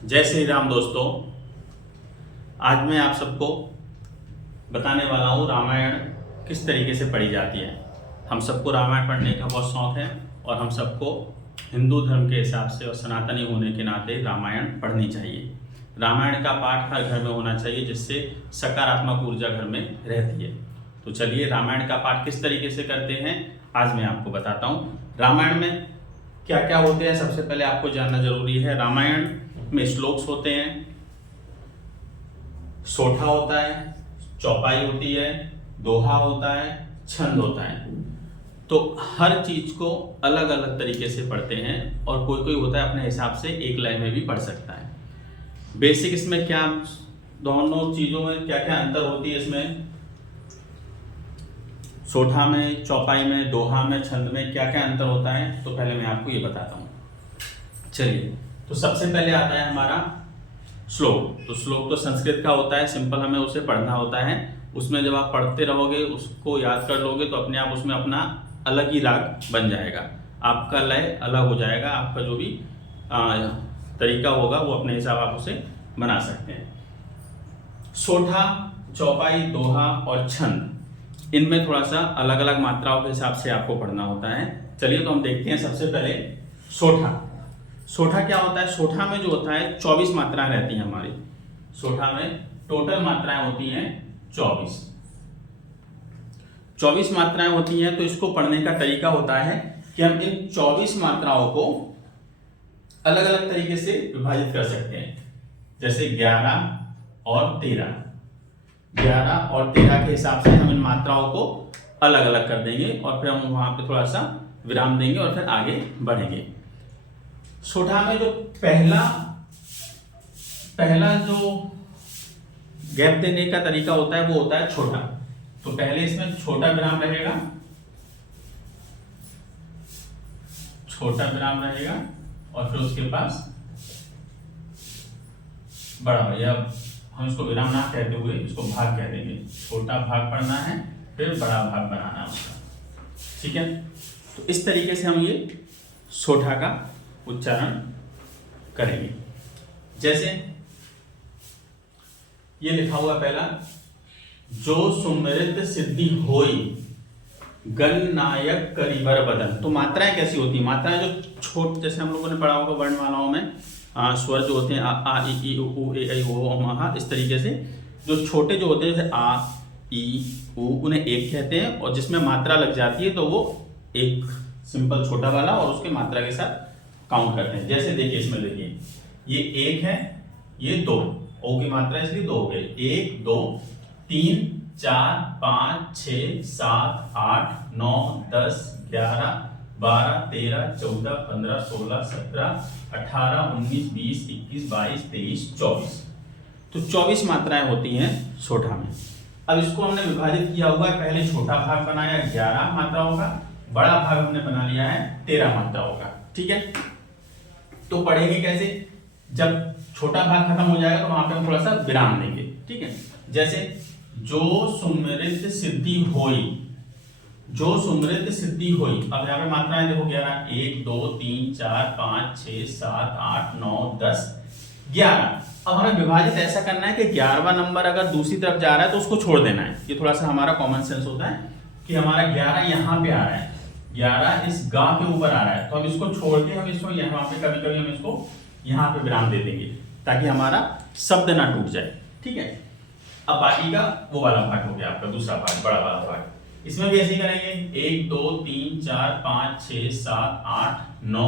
जय श्री राम दोस्तों। आज मैं आप सबको बताने वाला हूँ रामायण किस तरीके से पढ़ी जाती है। हम सबको रामायण पढ़ने का बहुत शौक़ है और हम सबको हिंदू धर्म के हिसाब से और सनातनी होने के नाते रामायण पढ़नी चाहिए। रामायण का पाठ हर घर में होना चाहिए जिससे सकारात्मक ऊर्जा घर में रहती है। तो चलिए रामायण का पाठ किस तरीके से करते हैं आज मैं आपको बताता हूँ। रामायण में क्या क्या होते हैं सबसे पहले आपको जानना जरूरी है। रामायण में श्लोक्स होते हैं, सोठा होता है, चौपाई होती है, दोहा होता है, छंद होता है। तो हर चीज को अलग अलग तरीके से पढ़ते हैं और कोई कोई होता है अपने हिसाब से एक लाइन में भी पढ़ सकता है। बेसिक इसमें क्या दोनों चीजों में क्या क्या अंतर होती है, इसमें सोठा में, चौपाई में, दोहा में, छंद में क्या क्या अंतर होता है तो पहले मैं आपको ये बताता हूँ। चलिए, तो सबसे पहले आता है हमारा श्लोक। तो श्लोक तो संस्कृत का होता है, सिंपल हमें उसे पढ़ना होता है। उसमें जब आप पढ़ते रहोगे, उसको याद कर लोगे तो अपने आप उसमें अपना अलग ही राग बन जाएगा, आपका लय अलग हो जाएगा। आपका जो भी तरीका होगा वो अपने हिसाब आप उसे बना सकते हैं। सोठा, चौपाई, दोहा और छंद, इनमें थोड़ा सा अलग अलग मात्राओं के हिसाब से आपको पढ़ना होता है। चलिए तो हम देखते हैं सबसे पहले सोठा। सोठा क्या होता है? सोठा में जो होता है 24 मात्राएं रहती हैं हमारी। सोठा में टोटल मात्राएं होती हैं 24 मात्राएं होती हैं। तो इसको पढ़ने का तरीका होता है कि हम इन 24 मात्राओं को अलग अलग तरीके से विभाजित कर सकते हैं। जैसे 11 और 13, 11 और 13 के हिसाब से हम इन मात्राओं को अलग अलग कर देंगे और फिर हम वहां पे थोड़ा सा विराम देंगे और फिर आगे बढ़ेंगे। सोठा में जो पहला जो गैप देने का तरीका होता है वो होता है छोटा। तो पहले इसमें छोटा विराम रहेगा, छोटा विराम रहेगा और फिर उसके पास बड़ा, या हम इसको विराम ना कहते हुए इसको भाग कह देंगे। छोटा भाग पढ़ना है फिर बड़ा भाग बनाना है उसका, ठीक है। तो इस तरीके से हम ये सोठा का उच्चारण करेंगे। जैसे ये लिखा हुआ पहला, जो सुमृत सिद्धि होई गणनायक करिबर बदन। तो मात्राएं कैसी होती है? मात्राएं जो छोट, जैसे हम लोगों ने पढ़ा होगा वर्णमालाओं में स्वर जो होते हैं आ इ ई उ ए ऐ ओ म, इस तरीके से जो छोटे जो होते हैं जैसे आ ई उ, उन्हें एक कहते हैं और जिसमें मात्रा लग जाती है तो वो एक सिंपल छोटा वाला और उसके मात्रा के साथ काउंट करते हैं। जैसे देखिए, इसमें देखिए ये एक है, ये दो, ओ की मात्रा इसलिए दो हो गई। 1 2 3 4 5 6 7 8 9 10 11 12 13 14 15 16 17 18 19 20 21 22 23 24। तो 24 मात्राएं होती हैं सोठा में। अब इसको हमने विभाजित किया हुआ है। पहले छोटा भाग बनाया 11 मात्राओं का, बड़ा भाग हमने बना लिया है 13 मात्राओं का, ठीक है। तो पढ़ेंगे कैसे? जब छोटा भाग खत्म हो जाएगा तो वहां पे हम थोड़ा सा विराम देंगे, ठीक है। जैसे जो सुमृत सिद्धि होई, जो सुमृत सिद्धि होई। अब यहाँ पे मात्राएं देखो 11, 1 2 3 4 5 6 7 8 9 10 11। अब हमें विभाजित ऐसा करना है कि 11वां नंबर अगर दूसरी तरफ जा रहा है तो उसको छोड़ देना है। ये थोड़ा सा हमारा कॉमन सेंस होता है कि हमारा 11 यहाँ पे आ रहा है, 11 इस गा के ऊपर आ रहा है, तो हम इसको छोड़ के हम इसको यहाँ पे कभी कभी हम इसको यहाँ पे विराम दे देंगे ताकि हमारा शब्द ना टूट जाए, ठीक है। अब बाकी का वो वाला भाग हो गया आपका दूसरा भाग, बड़ा वाला भाग। इसमें भी ऐसे ही करेंगे 1 2 3 4 5 6 7 8 9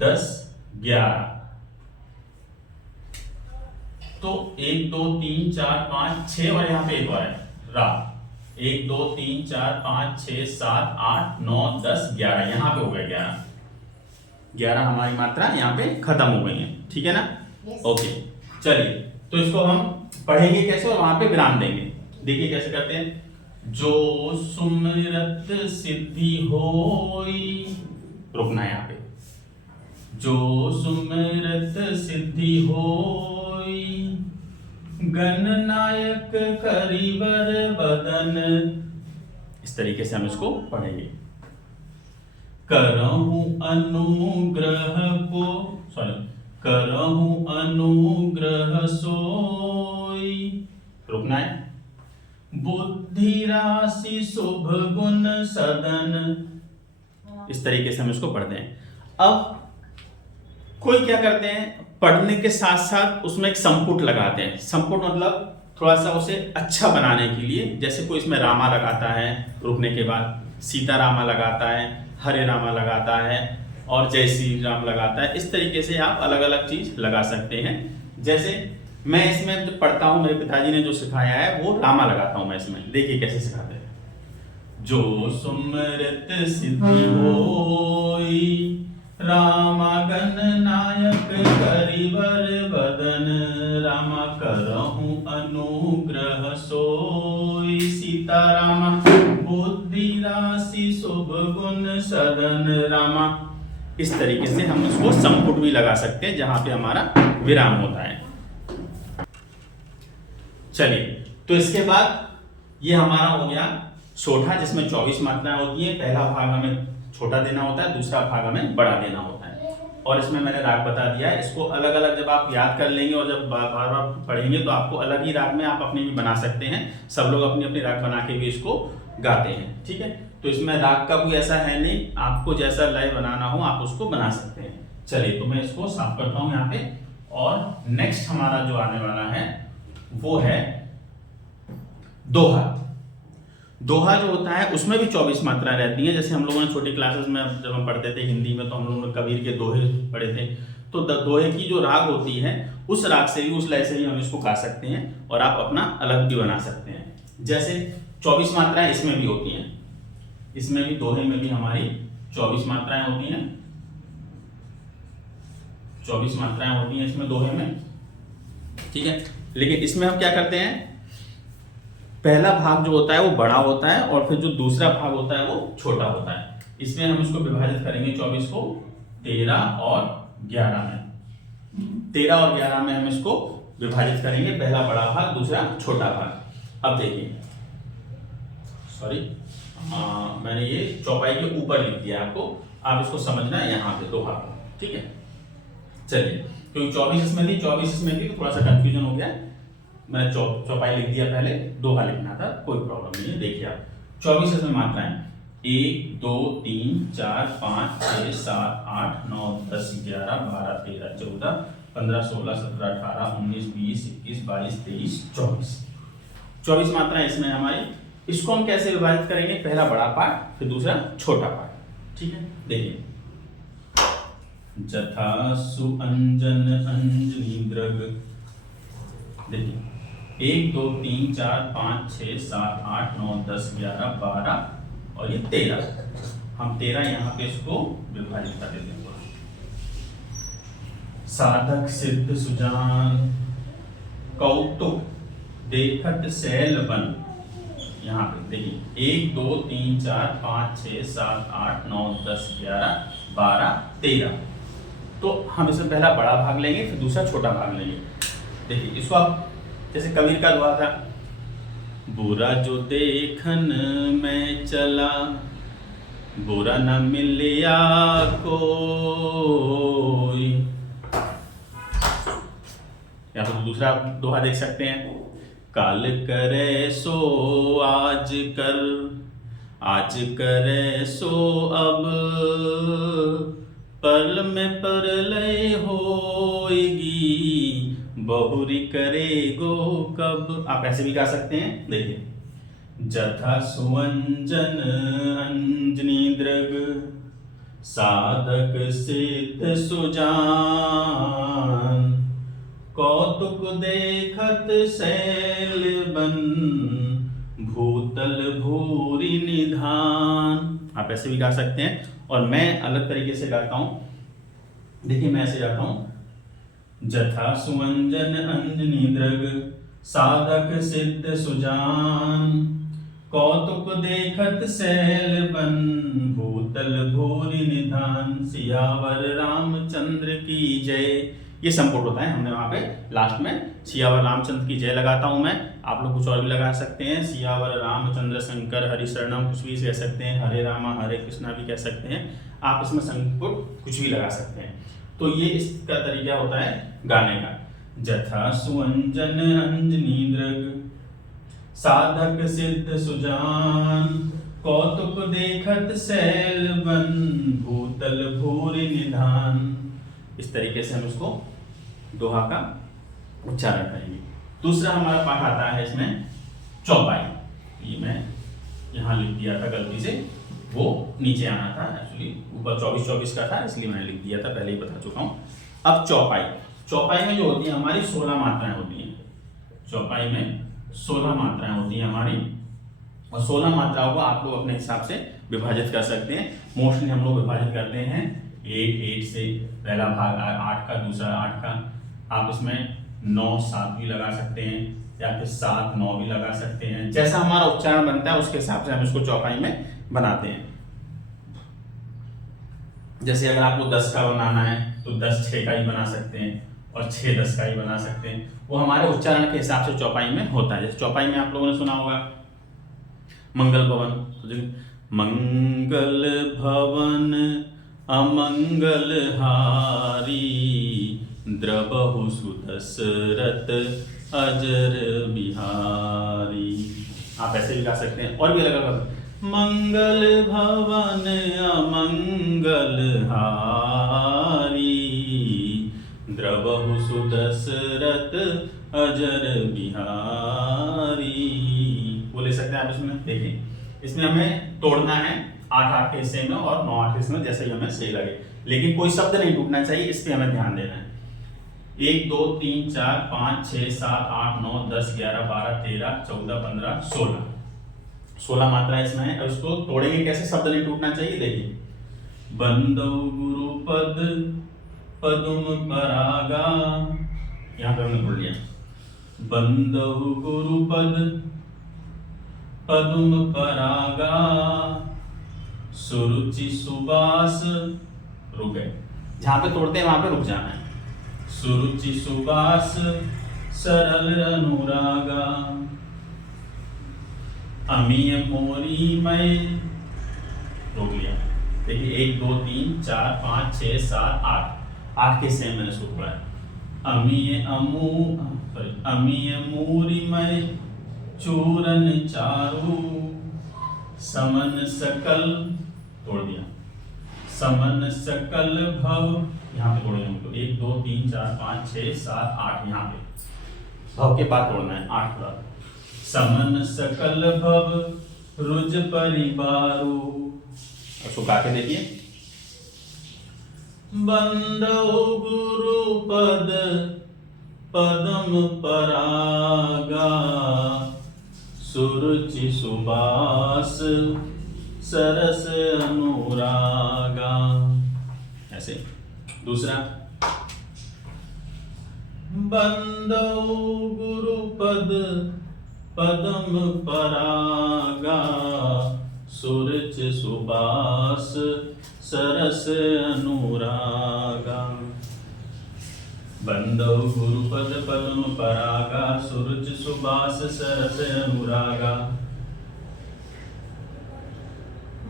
10 11। तो 1 2 3 4 5 6 और यहाँ पे एक और है रा। 1 2 3 4 5 6 7 8 9 10 11, यहाँ पे हो गया 11 हमारी मात्रा यहाँ पे खत्म हो गई है, ठीक है ना। ओके, चलिए तो इसको हम पढ़ेंगे कैसे और वहां पे विराम देंगे। देखिए कैसे करते हैं। जो सुमृत सिद्धि होई, रुकना है यहाँ पे। जो सुमृत सिद्धि होई गणनायक करिबर बदन, इस तरीके से हम इसको पढ़ेंगे। करहूं अनुग्रह को, सॉरी, करहूं अनुग्रह सोई, रुकना है, बुद्धि राशि शुभ गुण सदन, इस तरीके से हम इसको पढ़ते हैं। अब कोई क्या करते हैं, पढ़ने के साथ साथ उसमें एक संपुट लगाते हैं। संपुट मतलब थोड़ा सा उसे अच्छा बनाने के लिए, जैसे कोई इसमें रामा लगाता है, रुकने के बाद सीता रामा लगाता है, हरे रामा लगाता है और जय श्री राम लगाता है। इस तरीके से आप अलग अलग चीज लगा सकते हैं। जैसे मैं इसमें जो पढ़ता हूँ, मेरे पिताजी ने जो सिखाया है वो रामा लगाता हूँ मैं इसमें। देखिए कैसे सिखाते हैं। जो सुमृत सिद्धि होई, रामा गण नायक करिवर बदन, रामा करहूं अनुग्रह सोई, सीता रामा बुद्धि राशि शुभ गुण सदन रामा। इस तरीके से हम इसको संपुट भी लगा सकते हैं जहां पे हमारा विराम होता है। चलिए, तो इसके बाद ये हमारा हो गया छोटा, जिसमें 24 मात्राएं होती हैं। पहला भाग हमें छोटा देना होता है, दूसरा भाग हमें बड़ा देना होता है। और इसमें मैंने राग बता दिया है। इसको अलग अलग जब आप याद कर लेंगे और जब बार बार पढ़ेंगे तो आपको अलग ही राग में आप अपनी भी बना सकते हैं। सब लोग अपनी अपनी राग बना के भी इसको गाते हैं, ठीक है। तो इसमें राग का कोई ऐसा है नहीं, आपको जैसा लय बनाना हो आप उसको बना सकते हैं। चलिए, तो मैं इसको साफ करता हूँ यहाँ पे। और नेक्स्ट हमारा जो आने वाला है वो है दोहा। दोहा जो होता है उसमें भी 24 मात्राएं रहती हैं। जैसे हम लोगों ने छोटी क्लासेस में जब हम पढ़ते थे हिंदी में, तो हम लोगों ने कबीर के दोहे पढ़े थे। तो दोहे की जो राग होती है उस राग से ही, उस लय से ही हम इसको गा सकते हैं और आप अपना अलग भी बना सकते हैं। जैसे 24 मात्राएं इसमें भी होती हैं, इसमें भी दोहे में भी हमारी 24 मात्राएं होती हैं। 24 मात्राएं होती हैं इसमें दोहे में, ठीक है। लेकिन इसमें हम क्या करते हैं, पहला भाग जो होता है वो बड़ा होता है और फिर जो दूसरा भाग होता है वो छोटा होता है। इसमें हम इसको विभाजित करेंगे 24 को 13 और 11 में। 13 और 11 में हम इसको विभाजित करेंगे, पहला बड़ा भाग, दूसरा छोटा भाग। अब देखिए, सॉरी, मैंने ये चौपाई के ऊपर लिख दिया आपको, आप इसको समझना है यहाँ पे दोहा को, ठीक है। चलिए, क्योंकि 24 इसमें थी, 24 इसमें थी, तो थोड़ा सा कंफ्यूजन हो गया। मैंने चौपाई लिख दिया, पहले दोहा लिखना था, कोई प्रॉब्लम नहीं है। देखिए आप 24 इसमें मात्राएं 1 2 3 4 5 6 7 8 9 10 11 12 13 14 15 16 17 18 19 20 21 22 23 24। 24 मात्राएं इसमें हमारी। इसको हम कैसे विभाजित करेंगे, पहला बड़ा पार्ट फिर दूसरा छोटा पार्ट, ठीक है। देखिए, जथा सुअंजन अंजनी द्रग, देखिए 1 2 3 4 5 6 7 8 9 10 11 12 और ये 13। हम 13 यहाँ पे इसको विभाजित कर देते हैं। साधक सिद्ध सुजान कौतुक देखत सैल बन, यहाँ पे देखिए 1 2 3 4 5 6 7 8 9 10 11 12 13। तो हम इसमें पहला बड़ा भाग लेंगे फिर दूसरा छोटा भाग लेंगे। देखिए इसको आप, जैसे कबीर का दुआ था, बुरा जो देखन में चला बुरा न मिलिया कोई, या तो दूसरा दोहा देख सकते हैं, काल करे सो आज कर, आज करे सो अब, पल में परलय होएगी, बहुरी करेगो कब। आप ऐसे भी गा सकते हैं। देखिए, जथा सुअंजन अंजनी दृग, साधक सिद्ध सुजान, कौतुक देखत सैल बन, भूतल भूरि निधान। आप ऐसे भी गा सकते हैं और मैं अलग तरीके से गाता हूं। देखिए मैं ऐसे गाता हूं, जथा सुअंजन अंजनी दृग, साधक सिद्ध सुजान, कौतुक देखत सैल बन, भूतल भूरि निधान, सियावर रामचंद्र की जय। ये संपुट होता है, हमने वहां पे लास्ट में सियावर रामचंद्र की जय लगाता हूं मैं। आप लोग कुछ और भी लगा सकते हैं, सियावर रामचंद्र शंकर हरि शरणम कुछ भी कह सकते हैं, हरे रामा हरे कृष्णा भी कह सकते हैं। आप इसमें संपुट कुछ भी लगा सकते हैं। तो ये इसका तरीका होता है गाने का। जथा सुअंजन अंजनी दृग साधक सिद्ध सुजान, कौतुक देखत सैल बन भूतल भूरि निधान। इस तरीके से हम उसको दोहा का उच्चारण करेंगे। दूसरा हमारा पाठ आता है इसमें चौपाई। ये मैं यहाँ लिख दिया था गलती से, वो नीचे आना था, एक्चुअली ऊपर 24-24 का था इसलिए मैंने लिख दिया था, पहले ही बता चुका हूँ। अब चौपाई में जो होती है हमारी 16 मात्राएं होती हैं। चौपाई में 16 मात्राएं होती हैं हमारी, और 16 मात्राओं को आप लोग अपने हिसाब से विभाजित कर सकते हैं। मोस्टली हम लोग विभाजित करते हैं 8 से, पहला भाग 8 का, दूसरा 8 का। आप इसमें 9 7 भी लगा सकते हैं, या फिर 7 9 भी लगा सकते हैं। जैसा हमारा उच्चारण बनता है उसके हिसाब से हम इसको चौपाई में बनाते हैं। जैसे अगर आपको 10 का बनाना है तो 10 6 का ही बना सकते हैं, और 6 10 का ही बना सकते हैं। वो हमारे उच्चारण के हिसाब से चौपाई में होता है। जैसे चौपाई में आप लोगों ने सुना होगा मंगल भवन, तो मंगल भवन अमंगल हारी, द्रबहु सुदशरथ अजर बिहारी। आप ऐसे भी गा सकते हैं, और भी अलग अलग। मंगल भवन अमंगल हारी, द्रबहु सुदशरथ अजर बिहारी। वो ले सकते हैं आप इसमें। देखिए इसमें हमें तोड़ना है 8-8 के हिस्से में और 9-8 के हिस्से में, जैसे ही हमें सही लगे, लेकिन कोई शब्द नहीं टूटना चाहिए, इस पे हमें ध्यान देना है। 1 2 3 4 5 6 7 8 9 10 11 12 13 14 15 16 16 मात्रा इसमें है। अब इसको तोड़ेंगे कैसे, शब्द नहीं टूटना चाहिए। देखिए बंदौ गुरुपद पदुम परागा, यहाँ पे हमने तोड़ लिया। बंदौ गुरुपद पदुम परागा, सुरुचि सुबास, रुक गए, जहां पे तोड़ते हैं वहां पे रुक जाना है। सुरुचि सुबास सरल अनुरागा, अमीय मोरी मय, रोक लिया। देखिए 1 2 3 4 5 6 7 8 के सेम मैंने इसको तोड़ा है। अमीय मूरी मय चूरन चारू, समन सकल, तोड़ दिया। समन सकल भव, यहाँ पे तोड़ेंगे हम तो 1 2 3 4 5 6 7 8, यहाँ पे भव के बाद तोड़ना है 8 बार। समन सकल भव रुज परिवारू, उसको गा के देखिए। बंदौ गुरु पद पदम परागा, सुरुचि सुबास सरस अनुरागा। ऐसे दूसरा बंदौ गुरुपद पदम परागा, सुरुचि सुबास सरस अनुरागा। बंदौ गुरुपद पदम परागा, सुरुचि सुबास सरस अनुरागा।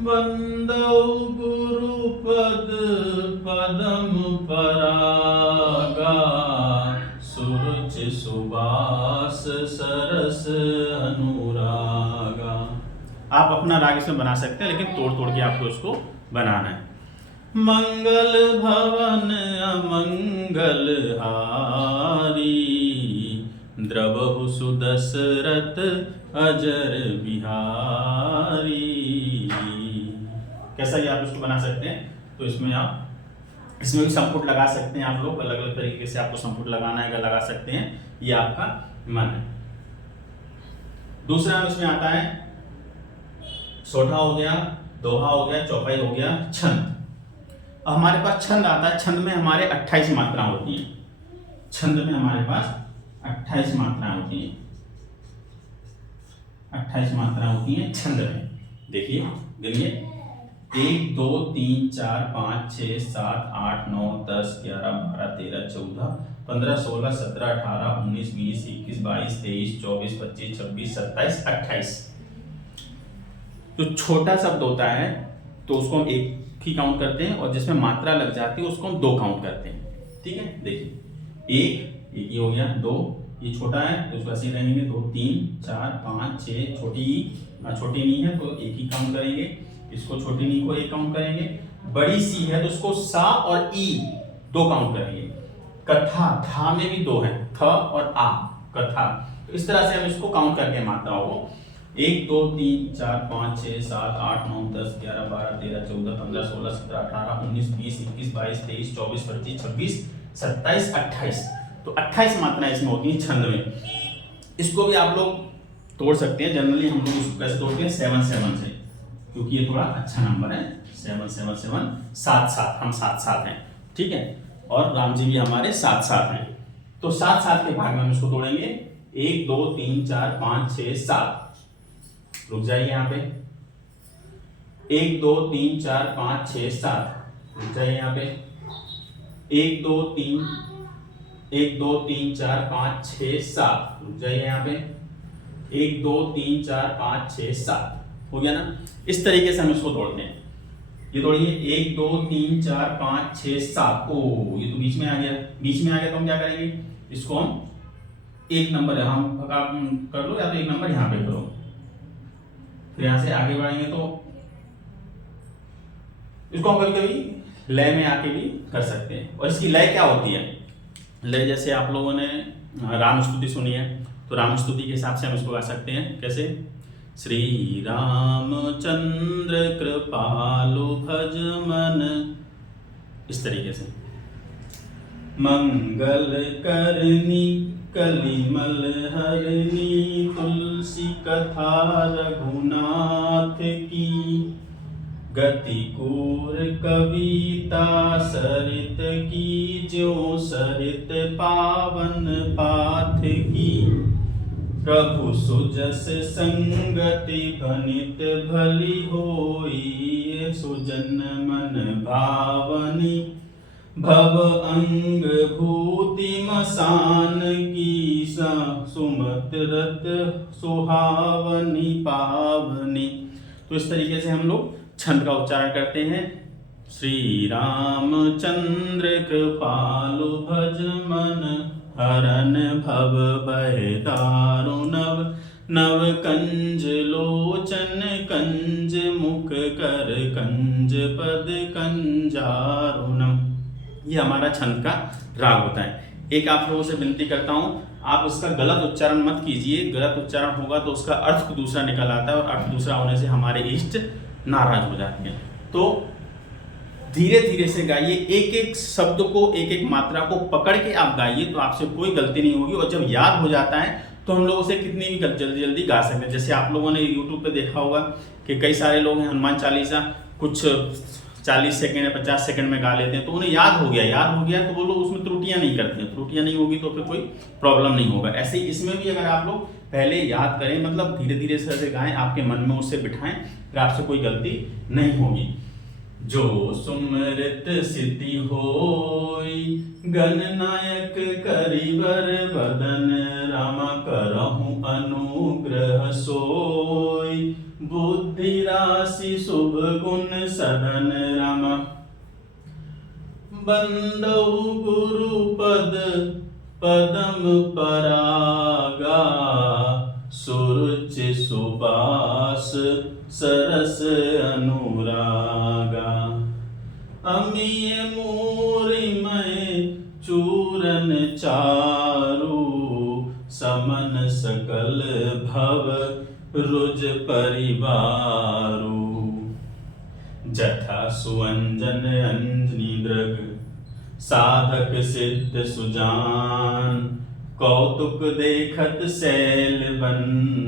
बंदौ गुरुपद पदम परागा, सुरुचि सुबास सरस अनुरागा। आप अपना राग इसमें बना सकते हैं, लेकिन तोड़ तोड़ के आपको उसको बनाना है। मंगल भवन अमंगल हारी, द्रबहु सुदशरथ अजर बिहारी। कैसा ये आप इसको बना सकते हैं। तो इसमें आप इसमें भी संपुट लगा सकते हैं, आप लोग अलग अलग तरीके से आपको संपुट लगाना है, अगर लगा सकते हैं, ये आपका मन है। दूसरा इसमें आता है सोठा हो गया, दोहा हो गया, चौपाई हो गया, छंद। अब हमारे पास छंद आता है। छंद में हमारे 28 मात्रा होती हैं। छंद में हमारे पास 28 मात्राएं होती हैं। 28 मात्राएं होती हैं छंद में। देखिए गिनिए 1 2 3 4 5 6 7 8 9 10 11 12 13 14 15 16 17 18 19 20 21 22 23 24 25 26 27 28। तो छोटा शब्द होता है तो उसको हम एक की काउंट करते हैं और जिसमें मात्रा लग जाती है उसको हम 2 काउंट करते हैं। ठीक है, देखिए एक ये हो गया, 2 ये छोटा है तो उसको ऐसे रहेंगे, 2 3 4 5 6, छोटी नी है तो एक ही काउंट करेंगे, इसको छोटी नी को एक काउंट करेंगे, बड़ी सी है तो उसको सा और ई 2 काउंट करेंगे। कथा, था में भी 2 है, थ और आ, कथा। तो इस तरह से हम इसको काउंट करके मात्राओं को 1 2 3 4 5 6 7 8 9 10 11 12 13 14 15 16 17 18 19 20 21 22 23 24 25 26 27 28, तो 28 मात्राएं इसमें होती हैं छंद में। इसको भी आप लोग तोड़ सकते हैं, जनरली हम लोग इसको कैसे तोड़ते हैं 7 7 से, क्योंकि ये थोड़ा अच्छा नंबर है। 7 7 7 7 7, हम 7 7 हैं, ठीक है, और राम जी भी हमारे 7 7 हैं, तो 7 7 के भाग में हम इसको तोड़ेंगे 1 2 3 4 5 6 7। रुक जाइए यहाँ पे, 1 2 3 4 5 6 7, रुक जाइए यहाँ पे, 1 2 3 4 5 6 7, रुक जाइए यहाँ पे, 1 2 3 4 5 6 7, हो गया ना। इस तरीके से हम इसको तोड़ते हैं। ये तोड़िए 1 2 3 4 5 6 7, ओ ये तो बीच में आ गया, तो हम क्या करेंगे, इसको हम एक नंबर हम कर लो, या तो एक नंबर यहाँ पे करो, फिर यहाँ से आगे बढ़ेंगे तो इसको हम कभी कभी लय में आके भी कर सकते हैं। और इसकी लय क्या होती है, लय जैसे आप लोगों ने राम स्तुति सुनी है, तो राम स्तुति के हिसाब से हम इसको गा सकते हैं, कैसे, श्री रामचंद्र कृपालु भज मन, इस तरीके से। मंगल करनी कलिमल हरनी, तुलसी कथा रघुनाथ की, गति कूर कविता सरित की, ज्यों सरित पावन पाथ की, प्रभु सुजस संगति भनित भली होई, सुजन मन भावनी, भव अंग भूति मसान की, सुमत रत सुहावनी पावनी। तो इस तरीके से हम लोग छंद का उच्चारण करते हैं। श्री रामचंद्र कृपालु भज मन, हरन भव भय दारु नव, नव कंज लोचन कंज मुख कर, कंज पद कंजारुणम। ये हमारा छंद का राग होता है। एक आप लोगों से विनती करता हूं, आप इसका गलत उच्चारण मत कीजिए, गलत उच्चारण होगा तो उसका अर्थ दूसरा निकल आता है, और अर्थ दूसरा होने से हमारे इष्ट नाराज हो जाते हैं। तो धीरे धीरे से गाइए, एक एक शब्द को, एक एक मात्रा को पकड़ के आप गाइए, तो आपसे कोई गलती नहीं होगी। और जब याद हो जाता है तो हम लोग उसे कितनी भी जल्दी जल्दी गा सकते हैं। जैसे आप लोगों ने YouTube पे देखा होगा कि कई सारे लोग हैं हनुमान चालीसा कुछ 40 सेकंड या 50 सेकंड में गा लेते हैं, तो उन्हें याद हो गया तो वो लोग उसमें त्रुटियां नहीं करते हैं। त्रुटियां नहीं होगी तो फिर कोई प्रॉब्लम नहीं होगा। ऐसे ही इसमें भी अगर आप लोग पहले याद करें, मतलब धीरे धीरे से गाएं, आपके मन में उससे बिठाएं, फिर आपसे कोई गलती नहीं होगी। जो सुमृत सिद्धि होई, गणनायक करिबर बदन, राम करहु अनुग्रह सोई, बुद्धि राशि शुभ गुण सदन, राम बंदौ गुरु पद पदम परागा, सुरुचि सुबास सरस अनुरागा, अमीय मूरिमय चूरन चारु, समन सकल भव रुज परिवारु, जथा सुअंजन अंजनी दृग, साधक सिद्ध सुजान, कौतुक देखत शैल बन,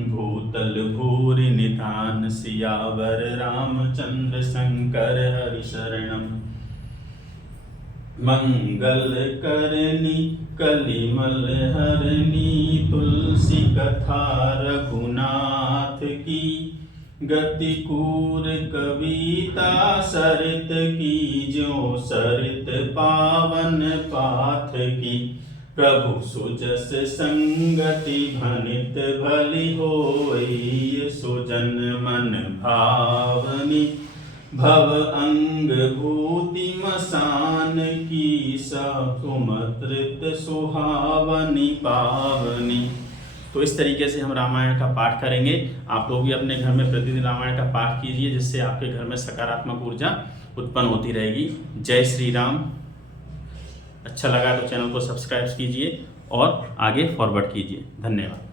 भूतल भूरि निधान, सियावर रामचंद्र शंकर हरि शरणम। मंगल करनी कलिमल हरनी, तुलसी कथा रघुनाथ की, गति कूर कविता सरित की, ज्यों सरित पावन पाथ की, प्रभु सुजस संगति भनित भली होई, सुजन मन भावनी, भव अंग भूति मसान की सुमत्रित सुहावनी पावनी। तो इस तरीके से हम रामायण का पाठ करेंगे। आप लोग भी अपने घर में प्रतिदिन रामायण का पाठ कीजिए, जिससे आपके घर में सकारात्मक ऊर्जा उत्पन्न होती रहेगी। जय श्री राम। अच्छा लगा तो चैनल को सब्सक्राइब कीजिए और आगे फॉरवर्ड कीजिए। धन्यवाद।